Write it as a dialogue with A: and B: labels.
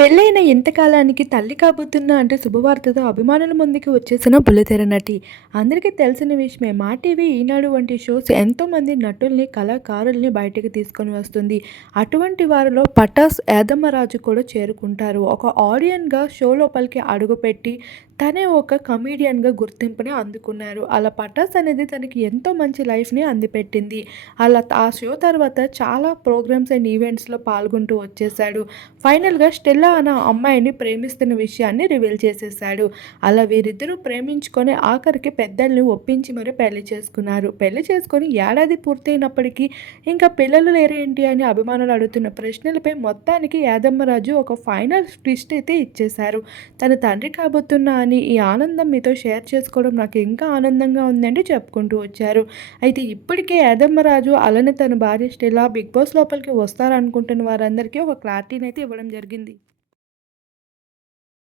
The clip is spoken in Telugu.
A: పెళ్ళైన ఇంతకాలానికి తల్లి కాబోతున్నా అంటే శుభవార్తతో అభిమానుల ముందుకు వచ్చేసిన బుల్లితెర నటి. అందరికీ తెలిసిన విషయమే మా టీవీ ఈనాడు వంటి షోస్ ఎంతోమంది నటుల్ని కళాకారుల్ని బయటకు తీసుకొని వస్తుంది. అటువంటి వారిలో పటాస్ యాదమ్మరాజు కూడా చేరుకుంటారు. ఒక ఆడియన్గా షో లోపలికి అడుగుపెట్టి తనే ఒక కమీడియన్గా గుర్తింపుని అందుకున్నారు. అలా పటాస్ అనేది తనకి ఎంతో మంచి లైఫ్ని అందిపెట్టింది. అలా ఆ షో తర్వాత చాలా ప్రోగ్రామ్స్ అండ్ ఈవెంట్స్లో పాల్గొంటూ వచ్చేసాడు ఫైనల్గా స్టెల్లా అన్న అమ్మాయిని ప్రేమిస్తున్న విషయాన్ని రివీల్ చేసేసాడు అలా వీరిద్దరూ ప్రేమించుకొని ఆఖరికి పెద్దల్ని ఒప్పించి మరి పెళ్ళి చేసుకున్నారు. పెళ్ళి చేసుకొని ఏడాది పూర్తయినప్పటికీ ఇంకా పిల్లలు లేరేంటి అని అభిమానులు అడుగుతున్న ప్రశ్నలపై మొత్తానికి యాదమ్మరాజు ఒక ఫైనల్ ట్విస్ట్ అయితే ఇచ్చేశారు. తన తండ్రి కాబోతున్నా కానీ ఈ ఆనందం మీతో షేర్ చేసుకోవడం నాకు ఇంకా ఆనందంగా ఉందంటే చెప్పుకుంటూ వచ్చారు. అయితే ఇప్పటికే యాదమ్మరాజు అలానే తన భార్య స్టెలా బిగ్ బాస్ లోపలికి వస్తారనుకుంటున్న వారందరికీ ఒక క్లారిటీని అయితే ఇవ్వడం జరిగింది.